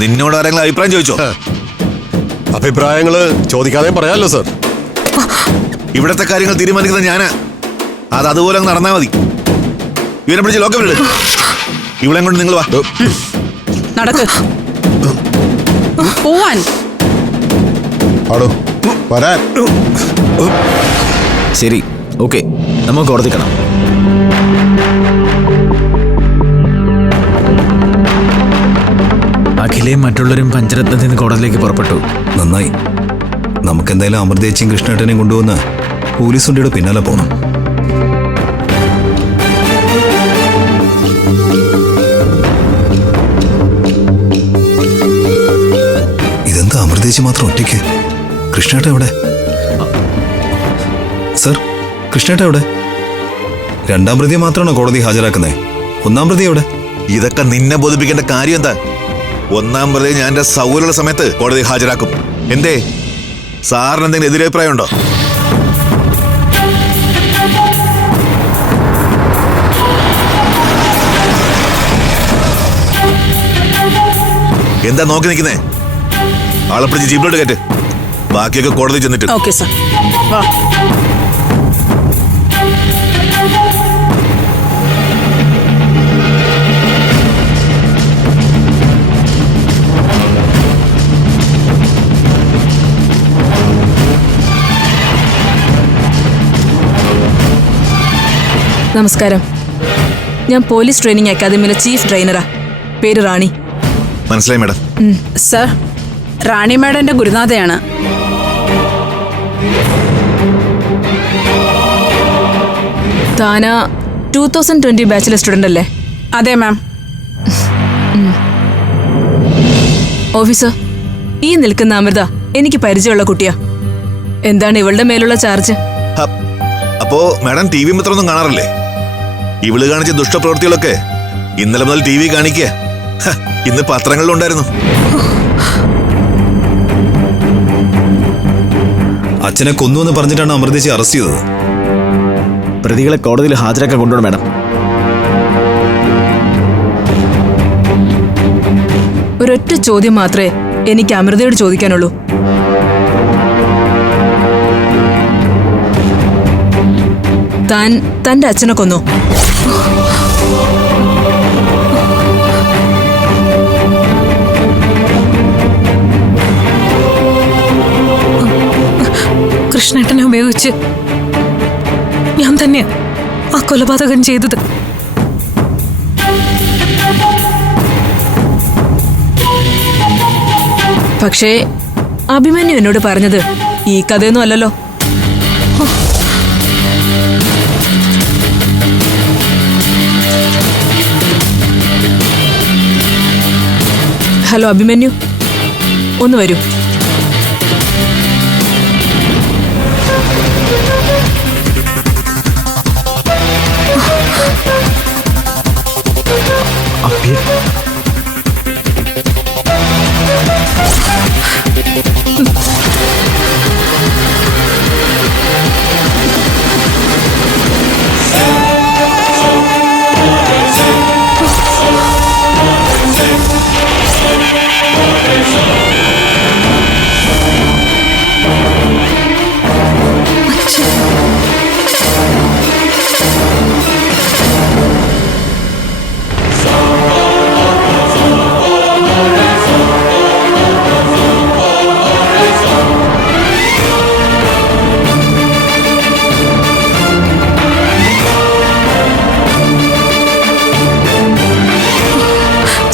നിന്നോട് ആരെങ്കിലും അഭിപ്രായം ചോദിച്ചോ? അഭിപ്രായങ്ങൾ ചോദിക്കാതെ പറയാമല്ലോ സർ. ഇവിടത്തെ കാര്യങ്ങൾ തീരുമാനിക്കുന്നത് ഞാനാ. അത് അതുപോലെ അങ്ങ് നടന്നാ മതി. ഇവനെ പിടിച്ച് ലോക്കം വിട് ഇവിടെ കൊണ്ട് നിങ്ങൾ വാ. നടക്ക്. പോവാൻ. ആടോ വരാൻ. ശരി ഓക്കെ. നമുക്ക് കോടതി കാണാം. അഖിലയും മറ്റുള്ളവരും പഞ്ചരത്നത്തിൽ നിന്ന് കോടതിയിലേക്ക് പുറപ്പെട്ടു. നന്നായി. നമുക്കെന്തായാലും അമൃതേച്ചിയും കൃഷ്ണേട്ടനെയും കൊണ്ടുവന്ന് പോലീസ് വണ്ടിയുടെ പിന്നാലെ പോകണം ഇതെന്താ അമൃതേച്ചി മാത്രം ഒറ്റയ്ക്ക്? കൃഷ്ണേട്ട എവിടെ? സർ കൃഷ്ണേട്ട എവിടെ? രണ്ടാം പ്രതിയെ മാത്രമാണോ കോടതി ഹാജരാക്കുന്നത് ഒന്നാം പ്രതി എവിടെ? ഇതൊക്കെ നിന്നെ ബോധിപ്പിക്കേണ്ട കാര്യം എന്താ? ഒന്നാം പ്രതി ഞാൻ എന്റെ സൗകര്യമുള്ള സമയത്ത് കോടതി ഹാജരാക്കും. എന്തേ? സാറിന് എന്തെങ്കിലും എതിരഭിപ്രായം ഉണ്ടോ എന്താ നോക്കി നിൽക്കുന്നേ? ആളെ പിടിച്ച് ജീപ്പിലോട്ട് കയറ്റ്. ബാക്കിയൊക്കെ കോടതി ചെന്നിട്ട്. ഓക്കെ സർ നമസ്കാരം. ഞാൻ പോലീസ് ട്രെയിനിങ് അക്കാദമിയിലെ ചീഫ് ട്രെയിനറാ. പേര് റാണി. മനസ്സിലായി മാഡം. സർ റാണി മാഡന്റെ ഗുരുനാഥയാണ്. താന ടൂ തൗസൻഡ് ട്വന്റി ബാച്ചിലെ സ്റ്റുഡന്റ് അല്ലേ? അതെ മാം ഓഫീസർ ഈ നിൽക്കുന്ന അമൃത എനിക്ക് പരിചയമുള്ള കുട്ടിയാ. എന്താണ് ഇവളുടെ മേലുള്ള ചാർജ് അപ്പോ മാഡം ടി വി മാത്രമൊന്നും കാണാറില്ലേ? ഇവൾ കാണിച്ച ദുഷ്ടപ്രവൃത്തികളൊക്കെ ഇന്നലെ മുതൽ ടി വി കാണിക്കുക ഇന്ന് പത്രങ്ങളിലുണ്ടായിരുന്നു. അച്ഛനെ കൊന്നു എന്ന് പറഞ്ഞിട്ടാണ് അമൃതേശി അറസ്റ്റ് ചെയ്തത്. പ്രതികളെ കോടതിയിൽ ഹാജരാക്കാൻ കൊണ്ടുപോകണം മാഡം. ഒരൊറ്റ ചോദ്യം മാത്രമേ എനിക്ക് അമൃതയോട് ചോദിക്കാനുള്ളൂ. താൻ തന്റെ അച്ഛനെ കൊന്നു? കൃഷ്ണേട്ടനെ ഉപയോഗിച്ച് ഞാൻ തന്നെ ആ കൊലപാതകം ചെയ്തത്. പക്ഷേ അഭിമന്യു എന്നോട് പറഞ്ഞത് ഈ കഥയൊന്നും അല്ലല്ലോ. ഹലോ അഭിമന്യു. ഒന്ന് വരൂ.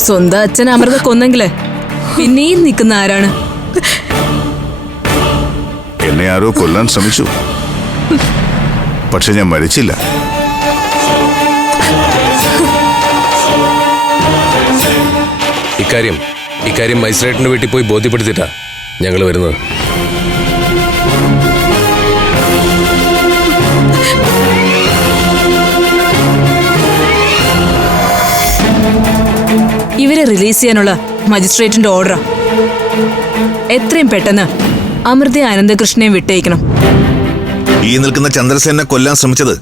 സ്വന്തം അച്ഛൻ അമൃത കൊന്നെങ്കിലേ? പിന്നെയും നിൽക്കുന്ന ആരാണ്? എന്നെ ആരോ കൊല്ലാൻ ശ്രമിച്ചു. പക്ഷെ ഞാൻ മരിച്ചില്ല. ഇക്കാര്യം ഇക്കാര്യം മജിസ്ട്രേറ്റിന്റെ വീട്ടിൽ പോയി ബോധ്യപ്പെടുത്തിയിട്ടാ ഞങ്ങൾ വരുന്നത്. ഇവരെ റിലീസ് ചെയ്യാനുള്ള മജിസ്ട്രേറ്റിന്റെ ഓർഡർ എത്രയും പെട്ടെന്ന് അമൃത അനന്തകൃഷ്ണനെയും വിട്ടയക്കണം. ഈ നിൽക്കുന്ന ചന്ദ്രസേനെ കൊല്ലാൻ ശ്രമിച്ചത്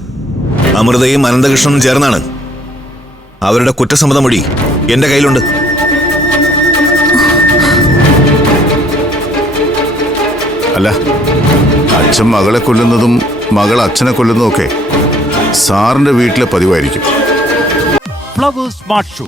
അമൃതയും അനന്തകൃഷ്ണനും ചേർന്നാണ്. അവരുടെ കുറ്റസമ്മത മൊഴി എന്റെ കയ്യിലുണ്ട്. അല്ല അച്ഛൻ മകളെ കൊല്ലുന്നതും മകൾ അച്ഛനെ കൊല്ലുന്നതും ഒക്കെ സാറിന്റെ വീട്ടിലെ പതിവായിരിക്കും. Smart show